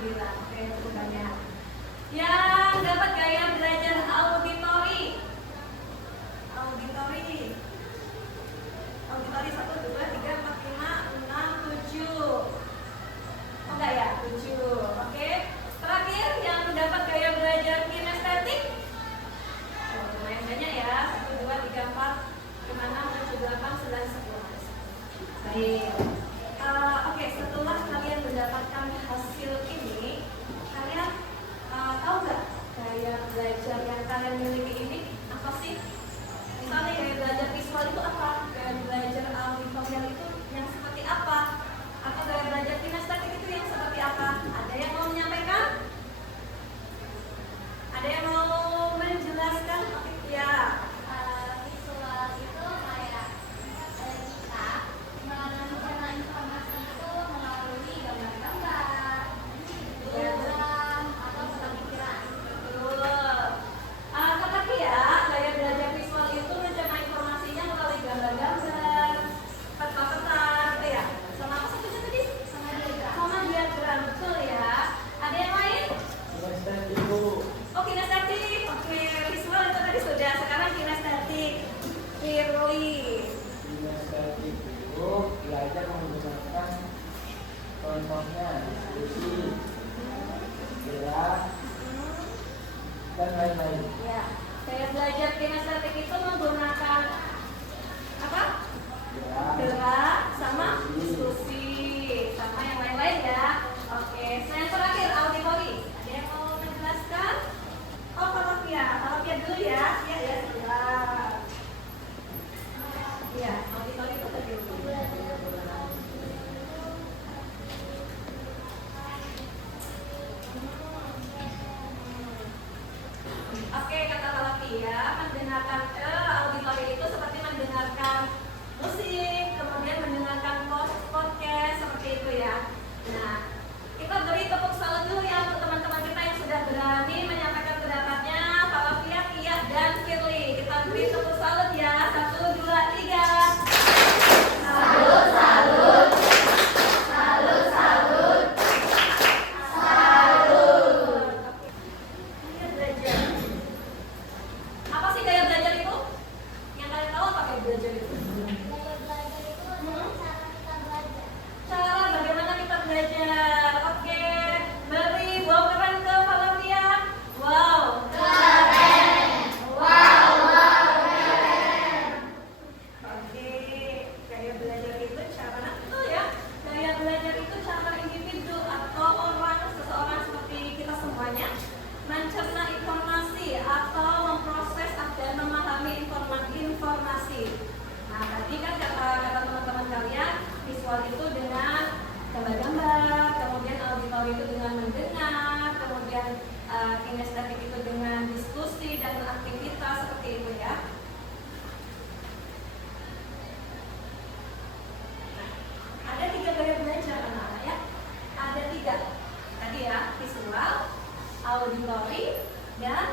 9. Oke, cukup banyak. Yang dapat gaya belajar auditori. Auditori 1, 2, 3, 4, 5, 6, 7. Oh enggak ya, 7. Oke. Terakhir yang mendapat gaya belajar kinestetik. Oh, lumayan banyak ya. 1, 2, 3, 4, 5, 6, 7, 8, 9, 10. Baik. Oke, setelah kalian mendapatkan hasil ini, kalian tahu nggak gaya belajar yang kalian miliki ini apa sih? Misalnya gaya belajar visual itu apa? Gaya belajar auditorial itu yang seperti apa? Atau gaya belajar kinestetik itu yang seperti apa? Ada yang mau menyampaikan? Ada yang mau menjelaskan? Ya. Visual itu kayak kita mencerna informasi itu melalui gambar-gambar, diagram, atau pemikiran. Betul. Tetapi ya, gaya belajar visual itu mencerna informasinya melalui gambar-gambar, peta-peta, gitu ya. Sama apa satunya tadi? Sama diagram, betul ya. Ada yang lain? Kinestetik Bu. Oh, kinestetik. Oke, visual itu tadi sudah. Sekarang kinestetik. Firly. Kinestetik itu belajar menggunakan contohnya diskusi, gerak, dan lain-lain. Ya, gaya belajar kinestetik itu menggunakan apa? Gerak sama diskusi sama yang lain-lain ya. Oke, yang terakhir auditori. Ada yang mau menjelaskan? Oh, Palapia dulu ya. Iya ya, siap. Iya, auditori itu tadi. Oke, kata Palapia, mendengarkan auditori itu seperti mendengarkan musik, kemudian mendengarkan podcast seperti itu ya. Nah, kita beri tepuk salut dulu ya untuk teman-teman kita yang sudah berani menyampaikan pendapatnya, Palapia, Kia, dan Firly. Kita beri tepuk salut ya. 1, 2, 3. Salut, salut. Salut, salut. Salut. Gaya belajar. Apa sih gaya belajar itu? Yang kalian tahu apa gaya belajar itu? Gaya belajar itu adalah cara kita belajar. Cara bagaimana kita belajar. Oke, beri wow keren ke Palapia. Wow. Keren. Wow, keren. Oke, gaya belajar itu cara betul ya. Gaya belajar itu cara individu atau seseorang seperti kita semuanya mencerna informasi atau memproses dan memahami informasi. Nah, tadi kan kata teman-teman kalian, visual itu dengan gambar-gambar, kemudian auditori itu dengan mendengar, kemudian kinestetik itu dengan diskusi dan aktivitas seperti itu ya. Ada 3 gaya belajar anak-anak ya. Ada 3 tadi ya, visual, auditori, dan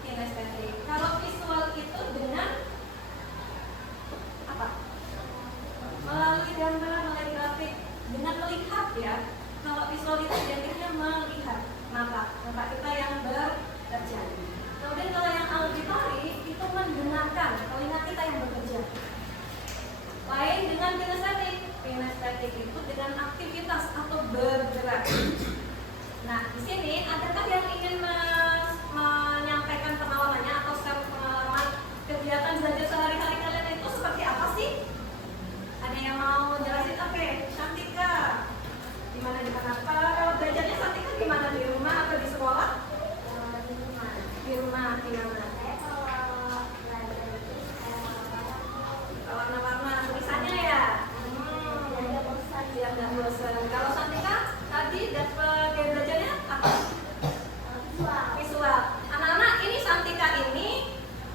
kinestetik. Kalau visual itu dengan apa? Melalui gambar, melalui grafik, dengan melihat ya. Kalau visual itu identiknya melihat mata kita yang bekerja. Kemudian kalau yang auditori itu mendengarkan telinga kita yang bekerja. Lain dengan kinestetik. Kinestetik itu dengan aktivitas atau bergerak. Nah, di sini adakah yang ingin menyampaikan pengalamannya atau share pengalaman kegiatan belajar sehari-hari kalian itu seperti apa sih? Ada yang mau jelasin? Oke, Shantika. Gimana? Kalau belajarnya Shantika gimana, di rumah atau di sekolah? Di rumah. Di rumah gimana? Saya kalau belajar itu saya Warna-warna tulisannya ya. belajar bosan. Biar nggak bosan. Kalau Shantika tadi dapat gaya belajarnya apa? Visual. Visual. Anak-anak, ini Shantika ini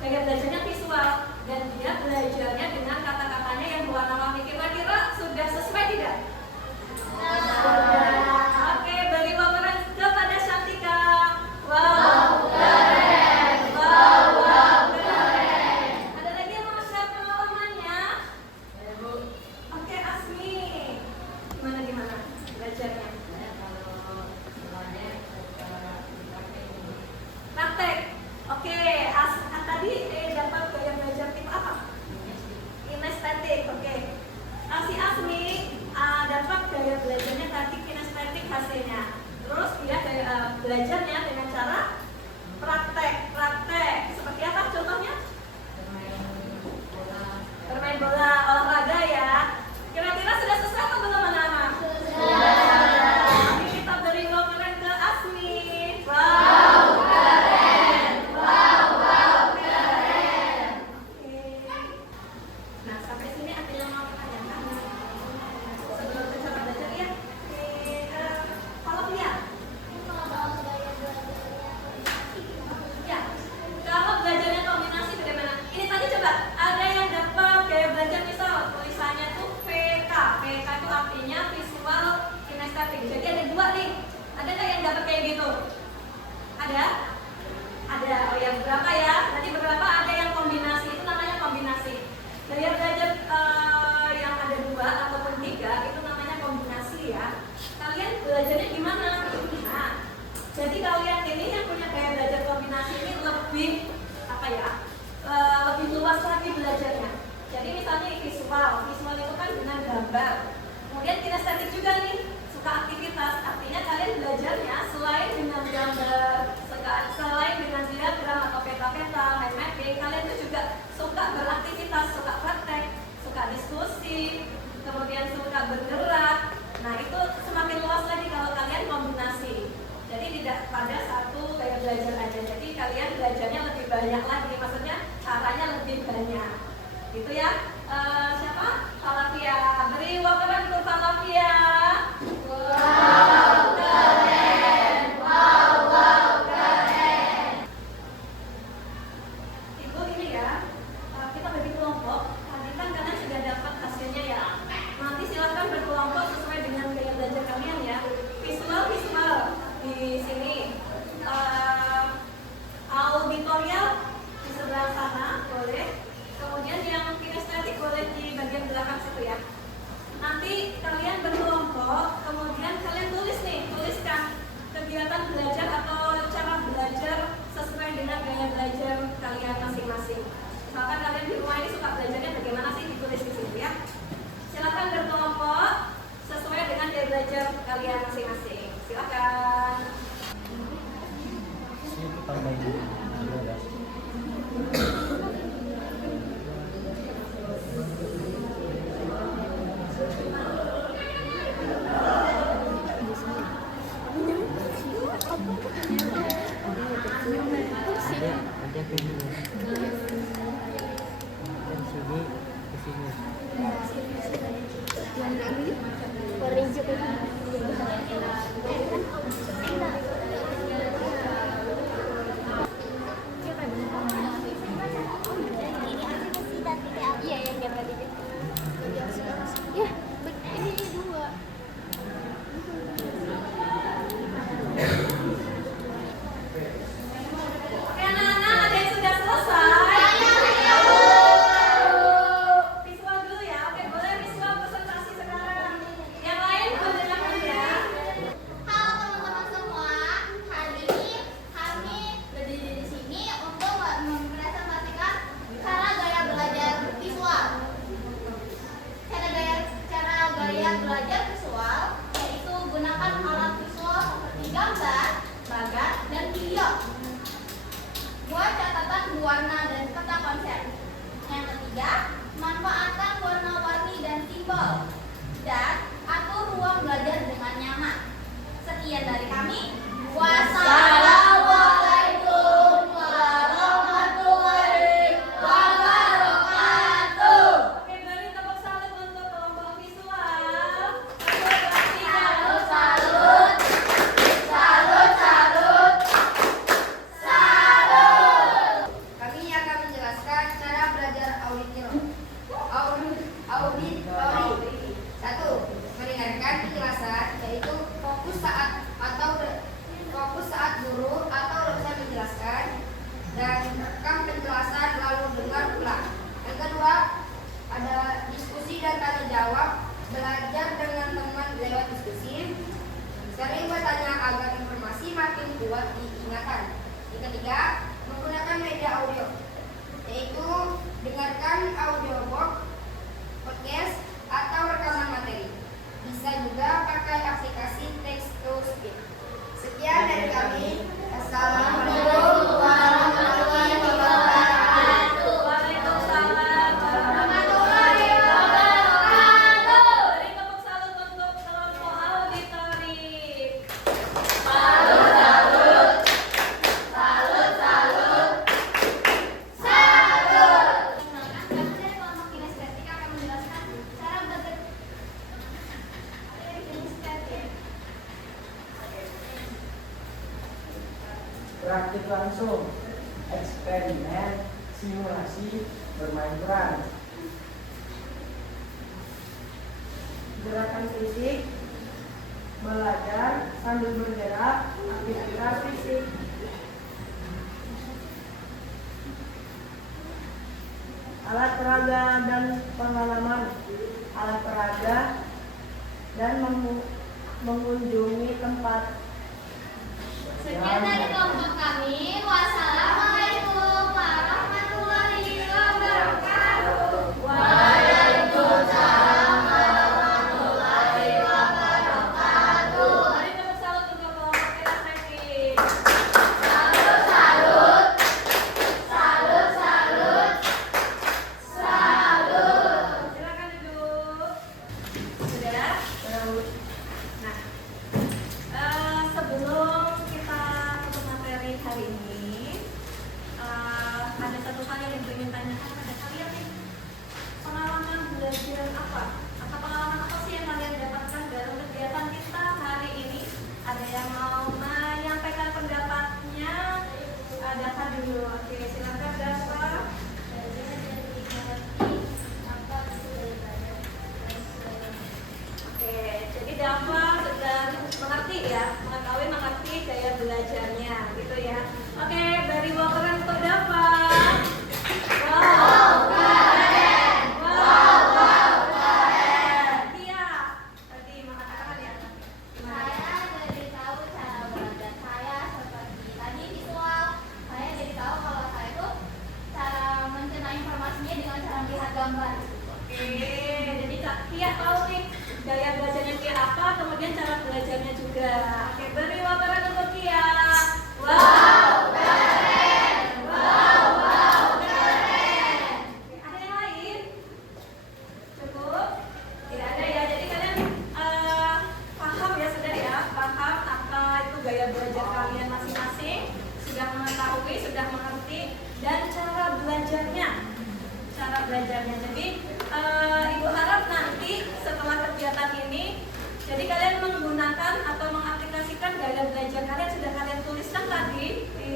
gaya belajarnya visual dan dia belajarnya dengan kata-katanya yang berwarna-warni. Kira-kira sudah sesuai tidak? Oke, beri wawaran kepada Shantika. Wow, keren. Wow, belajarnya dengan cara praktek. Seperti apa contohnya? Bermain bola, olahraga ya. Kira-kira sudah selesai atau belum anak-anak? Sudah. Oke, kita beri wow keren ke Asmi. Wow, keren. Wow, keren. Oke. Nah, sampai sini ada yang mau ditanyakan? Sebelum ke cara belajar ya. Oke, kalau lihat. Ya, kalau belajarnya kombinasi bagaimana? Ini tadi coba ada yang dapat gaya belajar misal tulisannya tuh VK. VK itu artinya visual kinestetik. Jadi ada dua nih. Ada nggak yang dapat kayak gitu? Ada? Ada. Oh ya, berapa ya? Nanti beberapa ada yang kombinasi. Itu namanya kombinasi. Gaya belajar yang ada dua ataupun tiga itu namanya kombinasi ya. Kalian belajarnya gimana? Nah, jadi kalian ini yang punya gaya belajar kombinasi ini lebih apa ya? Lebih luas lagi belajarnya. Jadi misalnya visual itu kan dengan gambar. Kemudian kinestetik juga nih, suka aktivitas. Artinya kalian belajarnya selain dengan gambar, selain dengan diagram atau peta-peta, mind mapping, kalian tuh juga suka beraktivitas, suka praktek, suka diskusi, kemudian suka bergerak. Nah itu semakin luas lagi kalau kalian kombinasi. Jadi tidak pada satu gaya belajar aja. Jadi kalian belajarnya lebih banyak lagi. Maksudnya caranya lebih banyak. Gitu ya. Siapa? Falavia. Beri wow keren untuk Falavia. Wow keren. Wow keren. Ibu ini ya. Kita bagi kelompok. Tadi kan kalian sudah dapat hasilnya ya. Nanti silakan berkelompok sesuai dengan gaya belajar kalian ya. Visual di sini. Auditorial di sebelah sana boleh. Kemudian yang kinestetik boleh di bagian belakang situ ya. Nanti kalian berkelompok, kemudian kalian tuliskan kegiatan belajar atau cara belajar sesuai dengan gaya belajar kalian masing-masing. Misalkan kalian di rumah ini suka belajarnya bagaimana sih, ditulis di sini ya. Silakan berkelompok sesuai dengan gaya belajar kalian masing-masing. Silakan. Sekian dari kami. praktik langsung, eksperimen, simulasi, bermain peran. Gerakan fisik, belajar sambil bergerak, aktivitas fisik. Alat peraga dan pengalaman, alat peraga dan mengunjungi tempat. Sekian dari kelompok kami. Wassalamualaikum warahmatullahi wabarakatuh. Waalaikumsalam warahmatullahi wabarakatuh. Mari kita salut untuk kelompok kelas teknik. Salut, salut. Salut, salut. Salut. Silakan duduk. Sudah? Nah, sebelum kita tutup materi hari ini, ada satu hal yang ingin tanyakan pada kalian nih. Pengalaman belajar apa? Atau pengalaman apa sih yang kalian dapatkan dalam kegiatan kita hari ini? Ada yang mau menyampaikan pendapatnya? Dafa dulu. Oke, silakan Dafa. Oke, jadi Dafa sudah mengerti ya, mengerti gaya belajarnya, gitu ya. Oke, beri wawaran untuk Dafa. Wow, keren. Wow, keren. Iya, tadi mengatakan ya. Gimana? Saya jadi tahu cara belajar saya seperti tadi visual. Saya jadi tahu kalau saya itu cara mencerna informasinya dengan cara melihat gambar. Oke, jadi Kak Kia tahu nih gaya belajarnya Kia apa, kemudian cara belajarnya juga. Oke, beri wawaran untuk Kia. Wow, keren. Wow, keren. Oke, ada yang lain? Cukup? Tidak ada ya. Jadi kalian paham ya sudah ya, paham apa itu gaya belajar kalian masing-masing, sudah mengetahui, sudah mengerti, dan cara belajarnya. Jadi Ibu harap nanti setelah kegiatan ini, jadi kalian menggunakan atau mengaplikasikan gaya belajar kalian sudah kalian tuliskan tadi di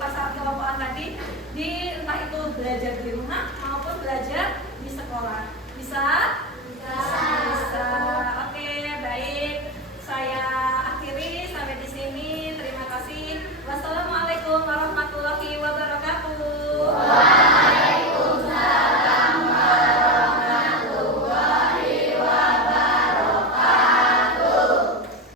pasal kelompokan tadi, di entah itu belajar di rumah maupun belajar